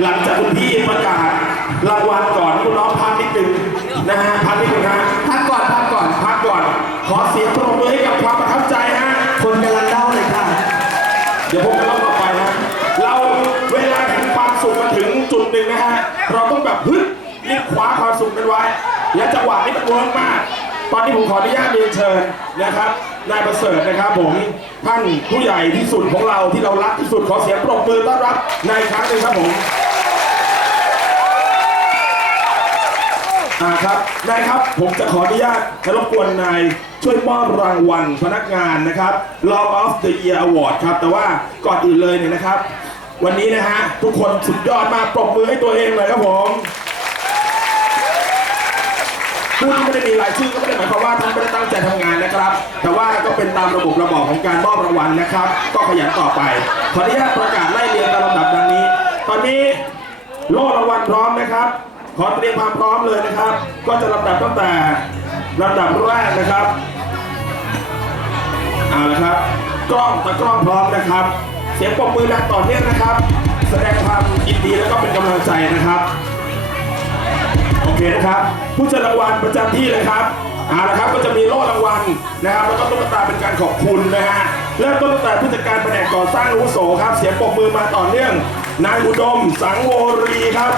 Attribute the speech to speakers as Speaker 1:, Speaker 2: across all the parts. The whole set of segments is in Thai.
Speaker 1: หลังจากคุณพี่ประกาศรางวัลก่อนคุณน้องพักนิดนึงนะฮะพักนิดนึงฮะ
Speaker 2: พักก่อนพักก่อน
Speaker 1: พักก่อน ขอเสียงปรบมือให้กับความประทับใจฮะ
Speaker 2: คนกำลังเล่าเลยค่ะ
Speaker 1: เดี๋ยวผมจะเล่าต่อไปนะเราเวลาแห่งความสุขมาถึงจุดหนึ่งนะฮะเราต้องแบบฮึดรีบคว้าความสุขกันไว้ และจังหวะนี้มันเวิร์กมาก ตอนนี้ผมขออนุญาตเรียนเชิญนะครับ นายประเสริฐนะครับผมท่านผู้ใหญ่ที่สุดของเราที่เรารักที่สุดขอเสียงปรบมือต้อนรับนายครั้งหนึ่งครับผมอ่าครับนายครับผมจะขออนุญาตรบกวนนายช่วยมอบรางวัลพนักงานนะครับ Law of the Year Award ครับ แต่ว่าก่อนอื่นเลยเนี่ยนะครับ วันนี้นะฮะทุกคนสุดยอดมากปรบมือให้ตัวเองเลยครับผม ผู้ที่ไม่ได้มีรายชื่อก็ไม่ได้หมายความว่าท่านไม่ได้ตั้งใจทำงานนะครับ แต่ว่าก็เป็นตามระบบระบอบของการมอบรางวัลนะครับ ก็ขยันต่อไปขออนุญาตประกาศไล่เรียงตามลำดับดังนี้ ตอนนี้โล่รางวัลพร้อมนะครับ ขอเตรียมความพร้อมเลยนะครับ ก็จะลำดับตั้งแต่ลำดับแรกนะครับเอาละครับ กล้องตะกล้องพร้อมนะครับ เสียงปรบมือดังต่อเนื่องนะครับ แสดงความยินดีแล้วก็เป็นกำลังใจนะครับ เคนะครับผู้จัดรางวัลประจำที่เลยครับเอาละครับก็จะมีโล่รางวัลนะครับแล้วก็ตุ๊กตาเป็นการขอบคุณนะฮะเริ่มต้นตั้งแต่ผู้จัดการแผนกก่อสร้างอาวุโสครับ เสียงปรบมือมาต่อเนื่องนายอุดม สังโวรีครับ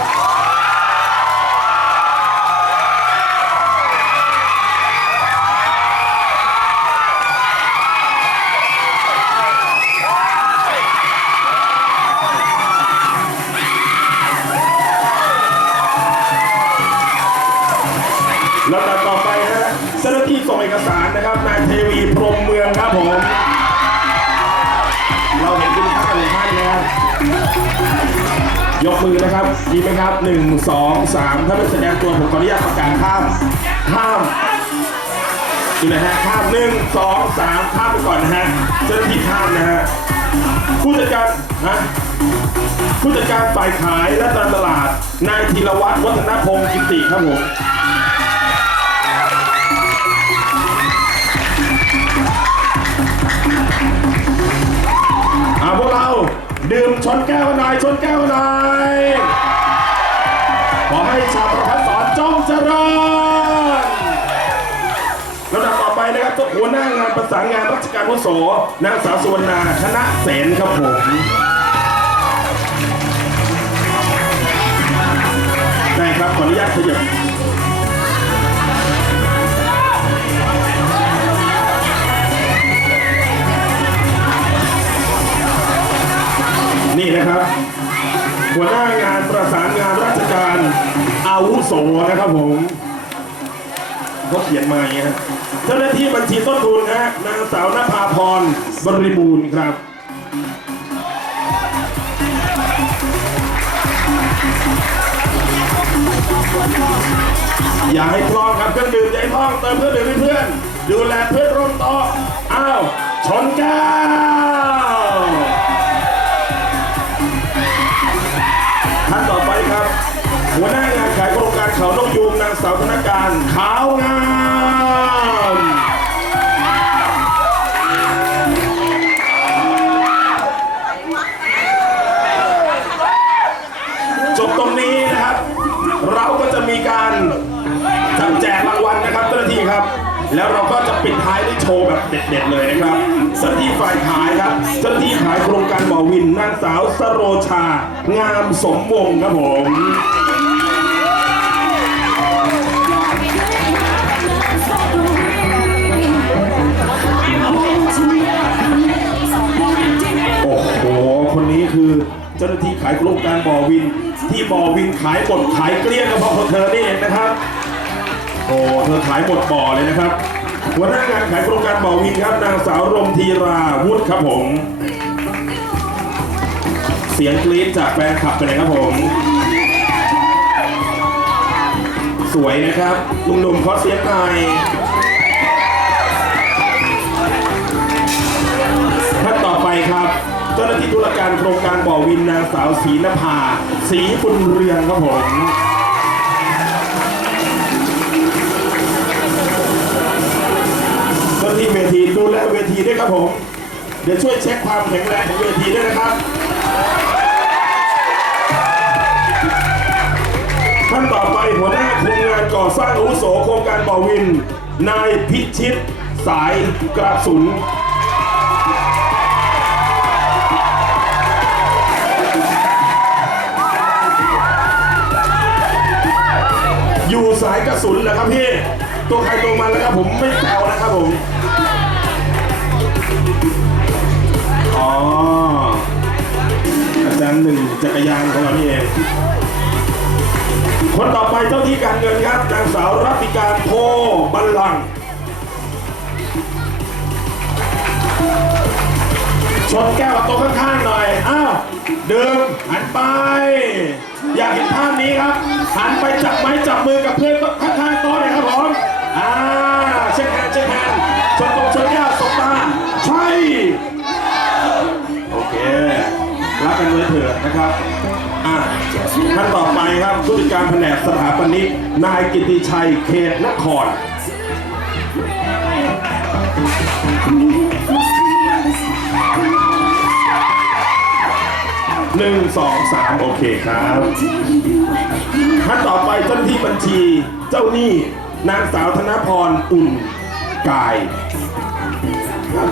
Speaker 1: ยกมือนะครับดีไหมครับหนึ่งสองสามถ้าไม่แสดงตัวผมขออนุญาตประกาศข้ามข้ามดูนะฮะข้ามหนึ่งสองสามข้ามไปก่อนนะฮะเจ้าหน้าที่ข้ามนะฮะผู้จัดการฮะผู้จัดการฝ่ายขายและการตลาดนายธีรวัตรวัฒนพงศ์กิติครับผม ดื่มชนแก้วกันหน่อยชนแก้วกันหน่อยขอให้ชาวประพัฒสอนจ้องเจริญลำดับต่อไปนะครับตัวหัวหน้างานประสานงานราชการวุโสนางสาวสุวรรณาคณะเสนครับผมได้ครับขออนุญาตขยับ นี่นะครับ หัวหน้างานประสานงานราชการอาวุโสนะครับผมเขาเขียนมาอย่างนี้ฮะเจ้าหน้าที่บัญชีต้นทุนนะฮะนางสาวนภาพรบริบูรณ์ครับอย่าให้คลองครับเครื่องดื่มอย่าให้คลองเติมเครื่องดื่มเพื่อน ดูแลเพื่อนร่วมโต๊ะอ้าว ชนก้วท่าน หัวหน้างานขายโครงการเขานกยูงนางสาวธนการขาวงามจบตรงนี้นะครับ เราก็จะมีการจับแจกรางวัลนะครับเจ้าหน้าที่ครับ แล้วเราก็จะปิดท้ายด้วยโชว์แบบเด็ดๆเลยนะครับเจ้าหน้าที่ฝ่ายขายครับเจ้าหน้าที่ขายโครงการบ่อวินนางสาวสโรชา งามสมวงศ์ครับผม คือเจ้าหน้าที่ขายโครงการบ่อวิน ที่บ่อวินขายหมดขายเกลี้ยงก็เพราะเธอนี่เองนะครับโอ้เธอขายหมดบ่อเลยนะครับหัวหน้างานขายโครงการบ่อวินครับนางสาวรมธีราวุฒิครับผม เสียงกรี๊ดจากแฟนคลับไปเลยครับผม สวยนะครับหนุ่มขอเสียงหน่อย เจ้าหน้าที่ธุรการโครงการบ่อวินนางสาวศรีนภาศรีบุญเรืองครับผมเจ้าหน้าที่เวทีดูแลเวทีด้วยครับผม เดี๋ยวช่วยเช็คความแข็งแรงของเวทีด้วยนะครับท่านต่อไปหัวหน้าโคุมงานก่อสร้างอุโสโครงการบ่อวิน นายพิชิต สายกระสุน สายกระสุนเหรอครับพี่ ตัวใครตัวมันแล้วครับผมไม่แซวนะครับผม อ๋อ อาจารย์หนึ่งจักรยานของเรานี่เอง คนต่อไปเจ้าที่การเงินครับนางสาวรัติการโพบัลลังก์ชนแก้วกับโต๊ะข้างๆหน่อย อ้าวดื่มหันไป อยากเห็นภาพนี้ครับหันไปจับไม้จับมือกับเพื่อนข้างๆโต๊ะเลยครับผมอ่าเช็คแฮนด์เช็คแฮนด์ชนโต๊ะชนยาวสบตาใช่โอเครักกันเลยเถิดนะครับอะท่านต่อไปครับผู้จัดการแผนกสถาปนิกนายกิติชัยเขตนคร หนึ่งสองสามโอเคครับท่านต่อไปเจ้าหน้าที่บัญชีเจ้าหนี้นางสาวธนพรอุ่นกาย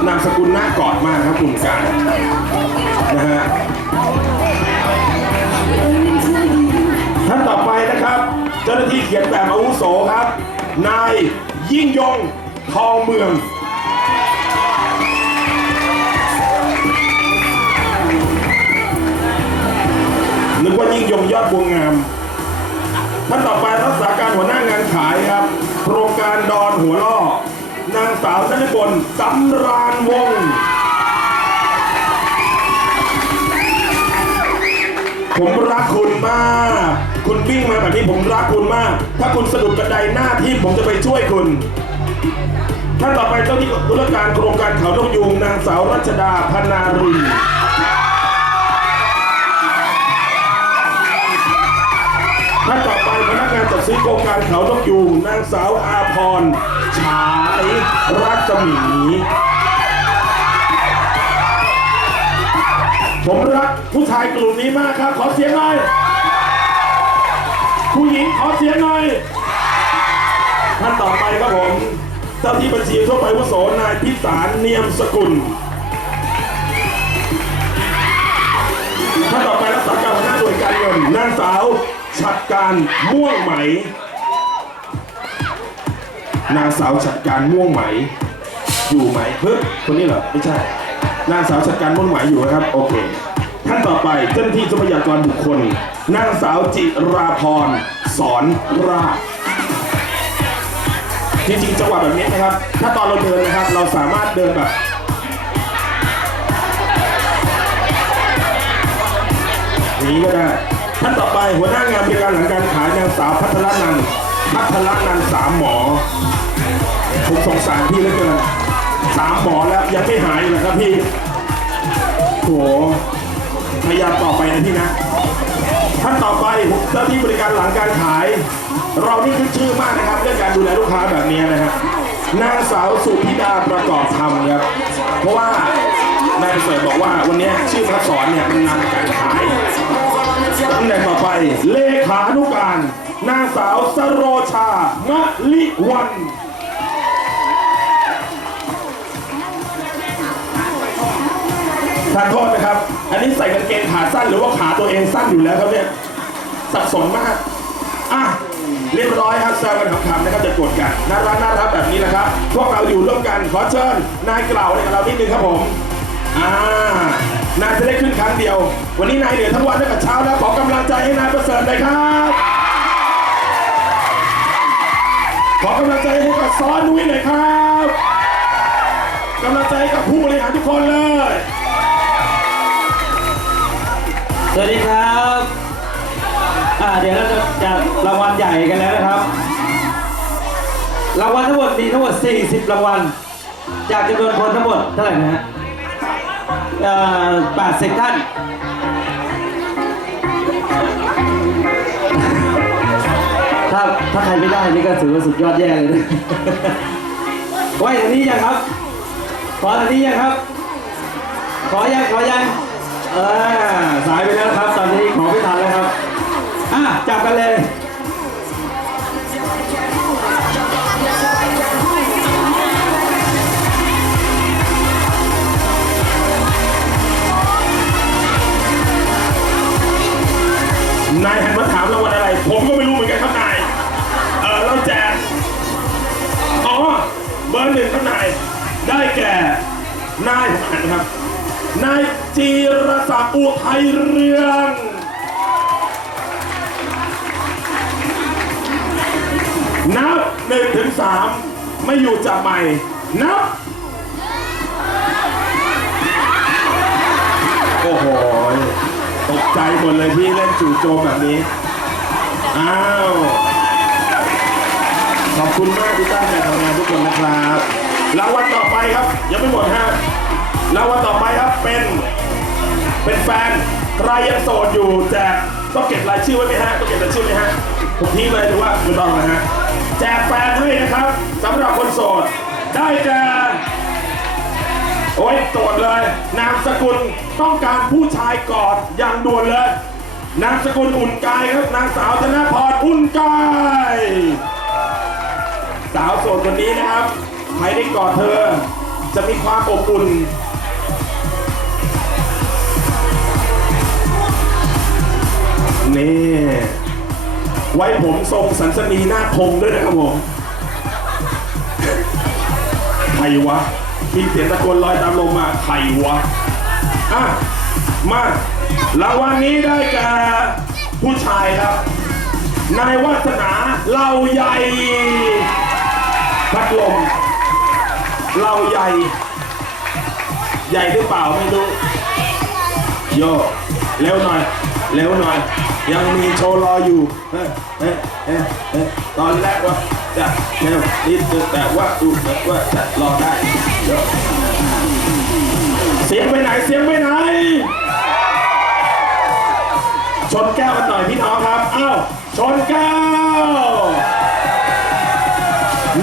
Speaker 1: นามสกุลน่ากอดมากครับอุ่นกายนะฮะท่านต่อไปนะครับ เจ้าหน้าที่เขียนแบบอาวุโสครับ นายยิ่งยงทองเมือง ยิ่งยงยอดบวงงามท่านต่อไปรักษาการหัวหน้างานขายครับ โครงการดอนหัวล่อนางสาวธนกลสำราญวงศ์ผมรักคุณมาก คุณวิ่งมาแบบนี้ผมรักคุณมาก ถ้าคุณสะดุดกระไดหน้าที่ผมจะไปช่วยคุณท่านต่อไปเจ้าที่ธุรการโครงการเขานกยูงนางสาวรัชดาพนารุณ นักงานจัดซื้อโครงการเขานกยูงนางสาวอาพรฉายรัศมี ผมรักผู้ชายกลุ่มนี้มากครับ ขอเสียงหน่อย ผู้หญิงขอเสียงหน่อย ท่านต่อไปครับผม เจ้าที่บัญชีทั่วไปวุโสนายพิสารเนียมสกุลท่านต่อไปรักษาการหัวหน้าหน่วยการเงินนางสาว ฉัดการม่วงไหม นางสาวฉัดการม่วงไหม อยู่ไหมเฮ้ยคนนี้เหรอไม่ใช่ นางสาวจัดการม่วนหมอยู่นะครับ โอเคท่านต่อไปเจ้าหน้าที่ทรัพยากรบุคคล นางสาวจิราพรสอนราชจริงๆจังหวะแบบนี้นะครับ ถ้าตอนเราเดินนะครับ เราสามารถเดินแบบนี้ก็ได้ ท่านต่อไปหัวหน้างานบริการหลังการขายนางสาวพัทรนันพัทรนันสามหมอผมสงสารพี่เหลือเกินสามหมอแล้วยังไม่หายเลยครับพี่โหพยายามต่อไปนะพี่นะท่านต่อไปเจ้าที่บริการหลังการขาย เรานี่ขึ้นชื่อมากนะครับเรื่องการดูแลลูกค้าแบบนี้นะครับนางสาวสุธิดาประกอบธรรมครับเพราะว่านายเสริฐบอกว่าวันนี้ชื่อพระสอนเนี่ยมันนำการขาย ตำแหน่งต่อไป เลขานุการนางสาวสโรชามะลิวันทานโทษนะครับ อันนี้ใส่กางเกงขาสั้นหรือว่าขาตัวเองสั้นอยู่แล้วครับเนี่ย สับสนมาก อะ เรียบร้อยครับแซวกันขำๆนะครับจะกดกัน น่ารักน่ารักแบบนี้นะครับ พวกเราอยู่ร่วมกัน ขอเชิญ นายกล่าวอะไรกับเรานิดนึงครับผม อ่า นายจะได้ขึ้นครั้งเดียว วันนี้นายเหนื่อยทั้งวันตั้งแต่เช้าแล้ว เสริฐหน่อยครับ ขอกำลังใจให้กับซ้อนนุ้ยหน่อยครับกำลังใจกับผู้บริหารทุกคนเลย
Speaker 3: สวัสดีครับ อ่าเดี๋ยวเราจะจัดรางวัลใหญ่กันแล้วนะครับ รางวัลทั้งหมดมีทั้งหมด 40 รางวัล จากจำนวนคนทั้งหมดเท่าไหร่นะฮะเอ่อ80ท่าน ถ้าถ้าใครไม่ได้นี่ก็ถือว่าสุดยอดแย่เลยนะไหวทางนี้ยังครับ ขอทางนี้ยังครับ ขอยังขอยังเออสายไปแล้วครับ ตอนนี้ขอไม่ทันแล้วครับอะจับกันเลย
Speaker 1: นายหันม หนึ่งครับนายได้แก่นายผมอ่านครับ นายจีรศักดิ์อุทัยเรืองนับหนึ่งถึงสามไม่อยู่จับใหม่ นับ โอ้โห ตกใจหมดเลยพี่เล่นจู่โจมแบบนี้ อ้าว ขอบคุณมากที่ตั้งใจทำงานทุกคนนะครับรางวัลต่อไปครับยังไม่หมดฮะรางวัลต่อไปครับเป็นเป็นแฟนใครยังโสดอยู่แจกต้องเก็บรายชื่อไว้ไหมฮะต้องเก็บรายชื่อไหมฮะผมทิ้งเลยหรือว่าไม่ต้องนะฮะแจกแฟนให้นะครับสำหรับคนโสดได้แก่โอ้ยโสดเลย นามสกุลต้องการผู้ชายกอดอย่างด่วนเลย นามสกุลอุ่นกายครับนางสาวธนพรอุ่นกาย สาวโสดคนนี้นะครับใครได้กอดเธอ จะมีความอบอุ่นนี่ไว้ผมทรงสันสนีหน้าคมด้วยนะครับผมใครวะมีเสียงตะโกนลอยตามลมมาใครวะอะมารางวัลนี้ได้แก่ผู้ชายครับ นายวาสนาเหล่าใหญ่ พัดลมเหลาใหญ่ ใหญ่หรือเปล่าไม่รู้โยเร็วหน่อยเร็วหน่อย ยังมีโชว์รออยู่เอ๊ะเอ๊ะเอ๊ะเอ๊ะตอนแรกว่าจะเร็วนิดนึงแต่ว่าดูเหมือนว่าจะรอได้เดี๋ยเสียงไปไหนเสียงไปไหนชนแก้วกันหน่อยพี่น้องครับ อ้าว ชนแก้ว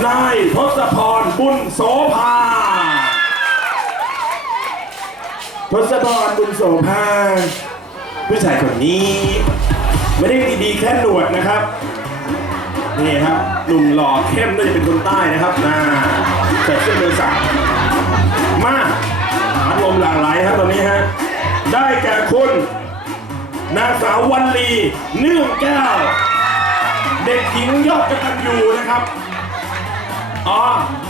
Speaker 1: นายทศพรบุญโสภา ทศพรบุญโสภา ผู้ชายคนนี้ ไม่ได้ดีๆแค่หนวดนะครับ นี่ครับหนุ่มหล่อเข้มน่าจะเป็นคนใต้นะครับน่าใส่เสื้อเบอร์สามมาอารมณ์หลากหลายครับตอนนี้ฮะ ได้แก่คุณนางสาววันลีเนื่องแก้ว เด็กหญิงยอดกตัญญูนะครับ อ๋อ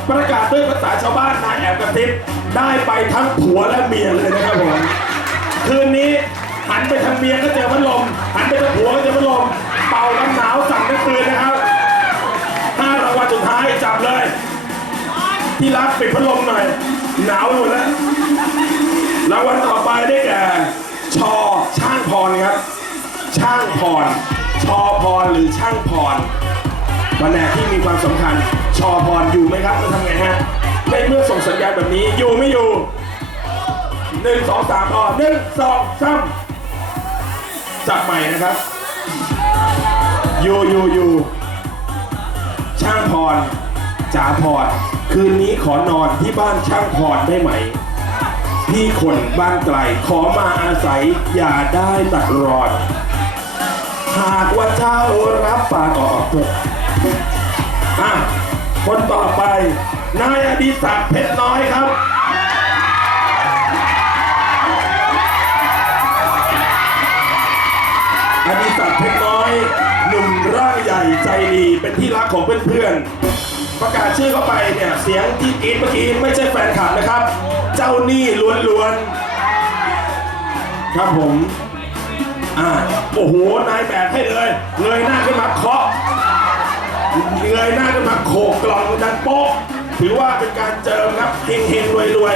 Speaker 1: ประกาศด้วยภาษาชาวบ้านนายแอบกระซิบได้ไปทั้งผัวและเมียเลยนะครับผม คืนนี้หันไปทางเมียก็เจอพัดลม หันไปทางผัวก็เจอพัดลม เป่าน้ำหนาวสั่งทั้งคืนนะครับห้ารางวัลสุดท้ายจับเลย ที่รักปิดพัดลมหน่อย หนาวหมดแล้ว รางวัลต่อไปได้แก่ ชอช่างพรครับ ช่างพร ชอพรหรือช่างพรแผนกที่มีความสำคัญ ชอพรอยู่ไหมครับจะทำไงฮะในเมื่อส่งสัญญาณแบบนี้อยู่ไม่อยู่หนึ่งสองสามพอหนึ่งสองสามจับใหม่นะครับอยู่อยู่อยู่ช่างพรจ่าพรคืนนี้ขอนอนที่บ้านช่างพรได้ไหมพี่คนบ้านไกลขอมาอาศัยอย่าได้ตัดรอน หากว่าเจ้ารับปากออกเถอะ คนต่อไป นายอดิศักดิ์เพชรน้อยครับอดิศักดิ์เพชรน้อย หนุ่มร่างใหญ่ใจดีเป็นที่รักของเพื่อนๆ ประกาศชื่อเข้าไปเนี่ยเสียงที่กรีดเมื่อกี้ไม่ใช่แฟนคลับนะครับ เจ้าหนี้ล้วนๆ ครับผม อ่า โอ้โห นายแบกให้เลยเงยหน้าขึ้นมาเคาะ เงยหน้าขึ้นมาโขกกล่องดันโป๊ะถือว่าเป็นการเจิมครับเฮงเฮงรวยรวย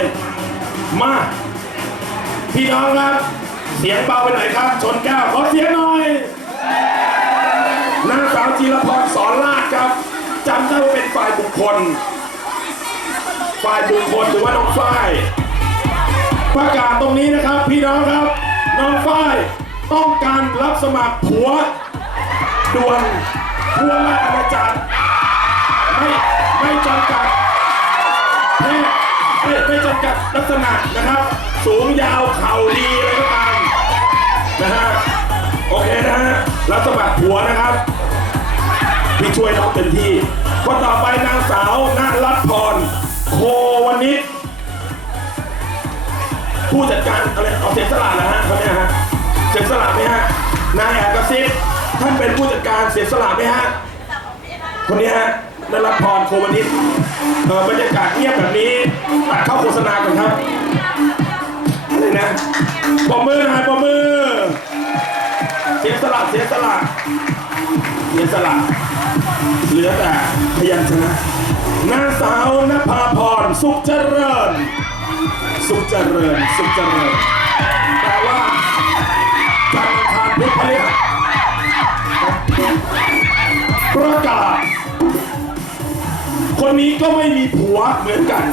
Speaker 1: ๆ มา พี่น้องครับ เสียงเบาไปหน่อยครับ ชนแก้วขอเสียงหน่อยนางสาวจีรพรสอนลาดครับจำได้ว่าเป็นฝ่ายบุคคล ฝ่ายบุคคลหรือว่าน้องฝ้ายประกาศตรงนี้นะครับ พี่น้องครับน้องฝ้ายต้องการรับสมัครผัวด่วน ผัวละอาณาจักรไม่ไม่จำกัดเพศไม่ไม่จำกัดลักษณะนะครับ สูงยาวเข่าดีอะไรก็ตามนะฮะโอเคนะฮะรับสมัครผัวนะครับพี่ช่วยน้องเต็มที่คนต่อไปนางสาวนารัตพรโควนิชผู้จัดการอะไรเอาเสียสละนะฮะเขาเนี่ยฮะเสียสละไหมฮะนายแอบกระซิบ เสียสละไหมฮะ คนนี้ฮะนรัตพรโควนิชเออบรรยากาศเงียบแบบนี้ตัดเข้าโฆษณาก่อนครับอะไรนะปมมือหน่อยปมมือ เสียสละเสียสละเสียสละ เหลือแต่พยัญชนะนางสาวนภาพรสุขเจริญ สุขเจริญ สุขเจริญ ประกาศ คนนี้ก็ไม่มีผัวเหมือนกัน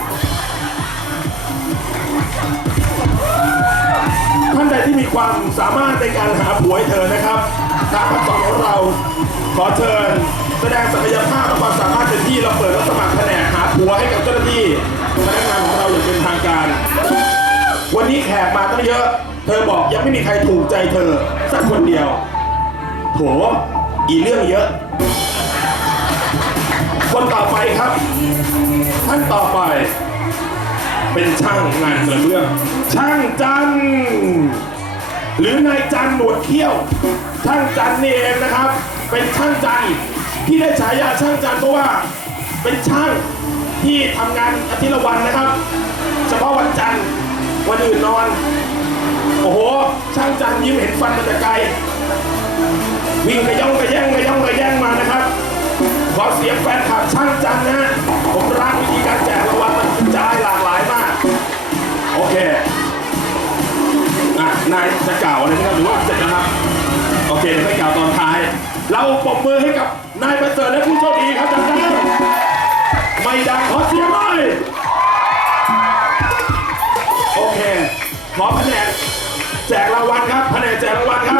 Speaker 1: ท่านใดที่มีความสามารถในการหาผัวให้เธอนะครับทางขั้นตอนของเรา ขอเชิญแสดงศักยภาพและความสามารถเต็มที่เราเปิดรับสมัครแผนกหาผัวให้กับเจ้าหน้าที่พนักงานของเราอย่างเป็นทางการ วันนี้แขกมาตั้งเยอะ เธอบอกยังไม่มีใครถูกใจเธอ สักคนเดียว โถ อีเรื่องเยอะ คนต่อไปครับ ท่านต่อไป เป็นช่างงานกระเบื้อง ช่างจัน หรือนายจันหนวดเขี้ยว ช่างจันนี่เองนะครับ เป็นช่างจันที่ได้ฉายาช่างจันเพราะว่า เป็นช่างที่ทำงานอาทิตย์ละวันนะครับ เฉพาะวันจันทร์วันอื่นนอน โอ้โห ช่างจันยิ้มเห็นฟันมาแต่ไกลวิ่งกระย่องกระแย่งกระย่องกระแย่งมานะครับ ขอเสียงแฟนคลับช่างจันนะฮะผมรักวิธีการแจกรางวัลมันจะได้หลากหลายมาก โอเคอะนายจะกล่าวอะไรไหมครับหรือว่าเสร็จแล้วครับ โอเคเดี๋ยวให้กล่าวตอนท้าย เราปรบมือให้กับนายประเสริฐและผู้โชคดีครับดังๆไม่ดังขอเสียงหน่อยโอเคขอแผนแจกรางวัลครับแผนแจกรางวัลครับ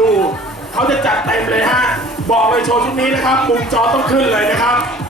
Speaker 1: ดู เขาจะจัดเต็มเลยฮะ บอกเลยโชว์ชุดนี้นะครับมุมจอต้องขึ้นเลยนะครับ